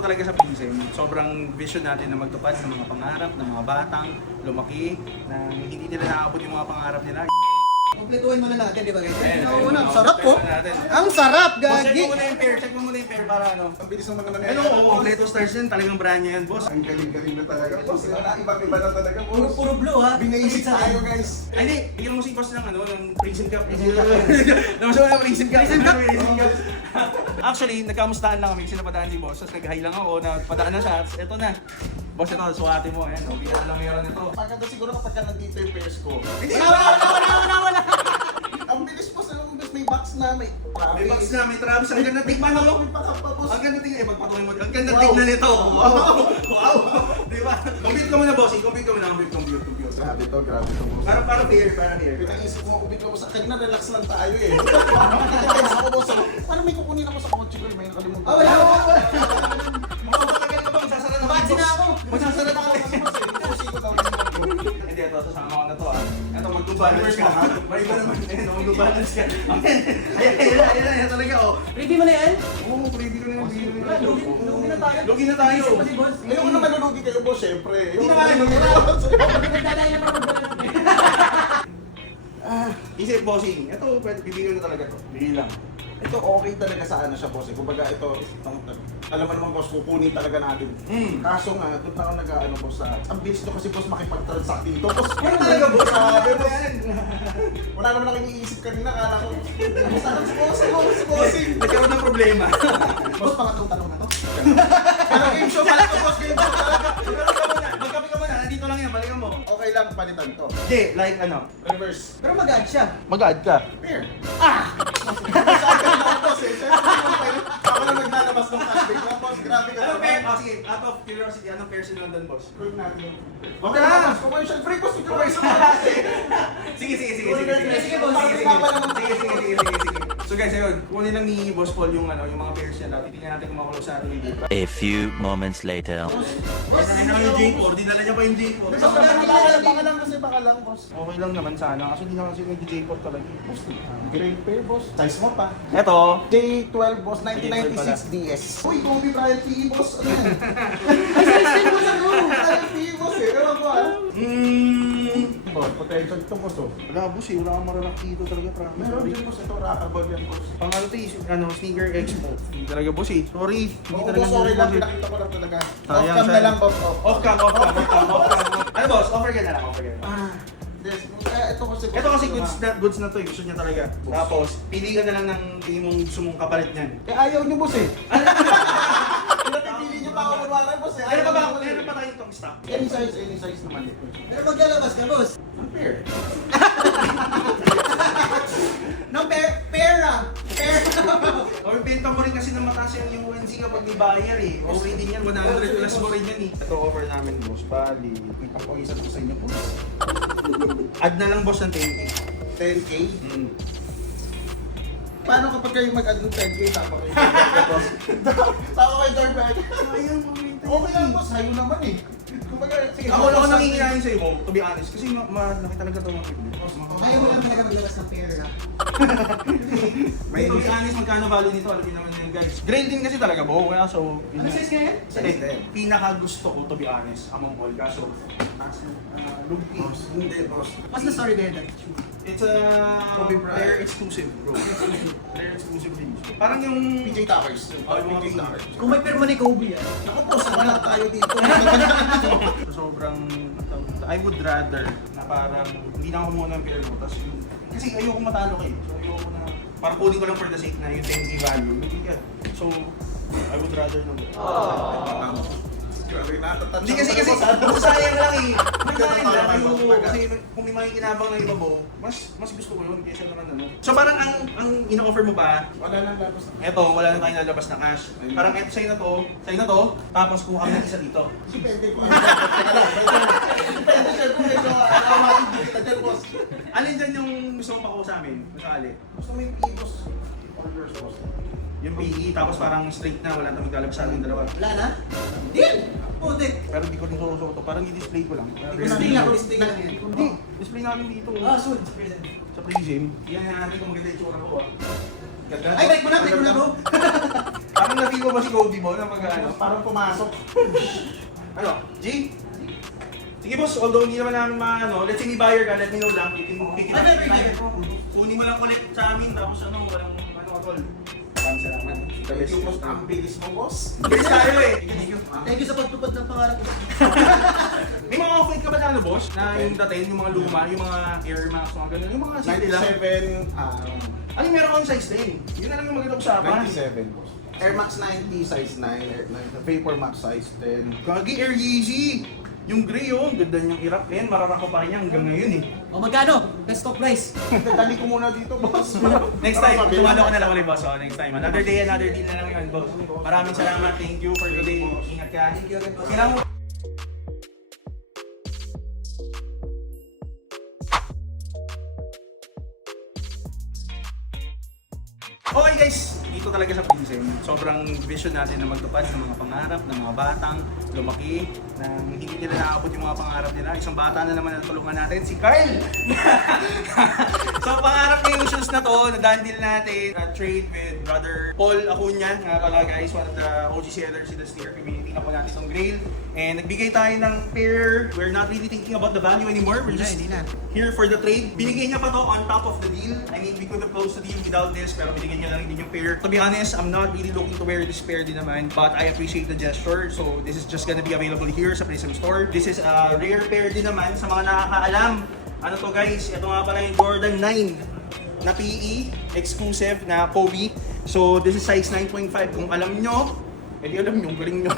to talaga sa Prism. Sobrang vision natin na magtupad ng mga pangarap ng mga batang lumaki na hindi nila naaabot yung mga pangarap nila. Kompletuhin muna natin, di ba guys? Ayun, Ang una, ayun, sarap po. kompletuhin natin. Ang sarap, Boss, check gagi. mo muna yung pair. Check mo muna yung pair para ano. Ang bilis ng mga Ano, oo, kompleto stars yun. Talagang brand niya yan, boss. Ang galing-galing na talaga, boss. Ibang-iba na talaga, Puro, boss. puro blue ha. Binaisip tayo, guys. Ay, hindi. Bigyan mo si boss ng ano, ng Prism Cup. Namasama na Prism Cup. Prism Cup. Actually, nagkamustahan lang kami kasi napadaan si boss. Tapos nag-high lang ako, napadaan na siya. Tapos eto na. Boss, ito, suwate mo. Ayan, bigyan lang meron ito. Pagkanda siguro kapag ka nandito yung pairs ko. Wala. Ang bilis, boss. Alam mo, boss, may box na, may May box na, may Travis. Ang ganda tignan mo. May pakapa, boss. Ang ganda tignan. Pagpatuloy mo. Ang ganda tignan nito. Wow. Wow. Di ba? Compute ka muna, boss. I-compute ka muna. Compute. Grabe to, boss. Para fair. Pinaisip mo, ubit mo sa kanya, relax lang tayo eh. Nakikita ako, boss. Paano may kukunin ako sa kotse ko? May nakalimutan. Wala. Makapatagal ka ba? Magsasara na Bakit na ako? Magsasara na ako. Pusi ko daw. Hindi, ito. Sasama ko na to ah. Ito, mag-balance ka. May iba naman. Ayun, mag-balance ka. Ayan talaga oh. Ready mo na yan? Oo, ready ko na yun. Lugi na tayo. Lugi na tayo. Kasi boss. Ayoko na malulugi kayo, boss, syempre. Hindi na kaya lugi. Nagdadaya na ako. Isip, bossing. Ito, pwede, bibigyan ko talaga to. Bigyan lang. Ito okay talaga sa ano siya, boss. Kumbaga ito, alam mo naman, boss, kukunin talaga natin. Kaso nga, doon na ako nag-ano, boss, ang bilis nyo kasi, boss, makipag-transact dito. Boss, Ano talaga, boss? Grabe, boss. Wala naman akong iniisip kanina, kala ko, saan si bossing? Nagkaroon ng problema. Boss, pangatlong tanong na to. Pero game show pala to, boss, game show talaga. Magkape ka muna. Nandito lang yan. Balikan mo. Okay lang, palitan to. Hindi, like ano. Reverse. Pero mag-add siya. Mag-add ka. Pair. Saan ka na, boss, eh? Siyempre naman kayo. Ako na naglalabas ng cashback na, boss. Grabe ka Anong pair? naman. Oh, sige. Out of curiosity, anong pair sila nandun, boss? Prove natin. Okay Okay na. na, boss. Commercial free, boss. Commercial free. Sige. Sige, boss. Sige. So guys, ayun. Kunin lang ni Boss Paul yung ano, yung mga pairs niya. Titingnan natin kung makulo sa ating video. A few moments later. Ay na yung J4. Dinala niya pa yung J4. Baka lang, boss. Okay lang naman sana. Kasi hindi na kasi nag-J4 talaga. Boss, great pair, boss. Size mo pa. Eto. J12, boss. 1996 DS. Uy, Kobe Bryant PE, boss. Ano yan? Bryant PE, boss, eh. Ewan ko, ah. Boss, potential ito, boss, oh. Wala boss eh. Wala kang maralak dito talaga. Promise. Meron din, boss. Ito, rockable yan, boss. Pang ano to eh, ano, sneaker expo. Hindi talaga boss eh. Sorry. Hindi Oo, talaga boss, sorry lang. boss, eh. Pinakita ko lang talaga. Sayang, Off-cam na sayang. lang, boss. Off-cam. Ano boss? Offer ka na lang. Yes, ito kasi, boss. Ito kasi goods na to eh. Gusto niya talaga. Tapos, pili ka na lang ng tingin mong gusto mong kapalit niyan. Eh, ayaw niyo, boss, eh. Pinapipili niyo pa ako kunwari, boss, eh. Meron pa ba? Ayaw niyo, Meron pa tayong itong stock? Any size naman dito. Pero maglalabas ka, boss. Ang pair. No, pera. Or benta mo rin kasi na mataas yung UNC kapag may buyer eh. Okay din yan, 100 plus mo rin yan eh. Ito offer namin boss, bali. Kita ko isa to sa inyo, boss. Add na lang boss ng 10k. 10K. Mm. Paano kapag kayo mag-add ng 10K, tama kayo? Tama kayo, Doorbag. Sayang, Okay lang, boss. Hayo naman, eh. Kumbaga, sige. Ako lang ang nanginginayin sa'yo, to be honest. Kasi nakita talaga ito mga people. Ayaw mo lang talaga maglabas ng pera. May to be honest, magkano value nito? Alam niyo naman yan guys. Grail din kasi talaga buo. Kaya so... Ano size kaya? Pinaka gusto ko to be honest, among all. Kaso, Lugi. Hindi, boss. What's the story there? It's a Kobe Bryant. player exclusive bro. Player exclusive din. Parang yung... PJ Tuckers. Oh, yung mga PJ PJ. Tuckers. Kung may pirma ni Kobe yan. Ako, boss. Wala tayo dito. Sobrang... I would rather na parang hindi na ako muna ng pair mo. Tapos yung... Kasi ayoko matalo kayo. So ayoko na... Parang kunin ko lang for the sake na yung 10k value. Hindi yan. So, I would rather na... Grabe, natatatsa. Hindi kasi sayang lang eh. Sayang lang yung kasi kung may makikinabang ng iba mo, mas gusto ko yun kaysa naman ano. So parang ang ino-offer mo ba? Wala nang labas. Eto, wala na tayong lalabas na cash. Parang eto sa'yo na to, tapos kuha ka ng isa dito. Depende ko. Depende siya kung medyo alawatin kita dyan, boss. Alin dyan yung gusto mong pakuha sa amin? Masali. Gusto mo yung e-boss. Orders, boss. Yung PE, tapos parang straight na, wala tayong maglalabas sa ating dalawa. Wala na? Deal! Putik! Pero hindi ko rin susuot to, parang i-display ko lang. Display lang, display lang yan. Hindi, display namin dito. Ah, soon. Present. Sa Prism. Yan natin kung maganda yung tsura ko. Ay, balik mo na bro! Parang na-feel mo ba si Kobe mo na pag ano? Parang pumasok. Ano? G? Sige boss, although hindi naman namin maano, let's say may buyer ka, let me know lang. You can pick it up. Ay, very Kunin mo lang ulit sa amin, tapos ano, walang ano at all. Maraming salamat. Thank you, boss. Ang bilis mo, boss. First tayo eh. Thank you. Thank you sa pagtupad ng pangarap ko. May mga off-white ka ba na ano boss? Na yung datin, yung mga luma, yung mga Air Max, mga ganun. Yung mga simple lang. 97, Ano yung meron kang size 10? Yun na lang yung magandang usapan. 97, boss. Air Max 90, size 9, Air 9, Vapor Max size 10. Gagi Air Yeezy! Yung gray oh, ang ganda niyang irap. Yan, mararako pa niya hanggang ngayon eh. O magkano? Best of price. Dali ko muna dito, boss. Next time, tumalo ka na lang ulit boss. Oh, next time. Another day, another deal na lang yun, boss. Maraming salamat. Thank you for today. Ingat ka. Thank you again, boss. Kailangan mo. Okay guys, dito talaga sa Prism, sobrang vision natin na magtupad ng mga pangarap ng mga batang lumaki na hindi nila naabot yung mga pangarap nila. Isang bata na naman na tulungan natin, si Kyle! So pangarap niya yung shoes na to, na-dandil natin, trade with brother Paul Acuna, nga pala guys, one of the OG sellers in the sneaker community na po natin itong Grail. And nagbigay tayo ng pair, we're not really thinking about the value anymore, we're just here for the trade. Binigay niya pa to on top of the deal. I mean, we could have closed the deal without this, pero binigyan niya lang din yung pair. To be honest, I'm not really looking to wear this pair din naman, but I appreciate the gesture. So this is just gonna be available here sa Prism Store. This is a rare pair din naman sa mga nakakaalam. Ano to guys? Ito nga pala yung Jordan 9 na PE, exclusive na Kobe. So this is size 9.5. Kung alam nyo, edi alam nyo, galing nyo.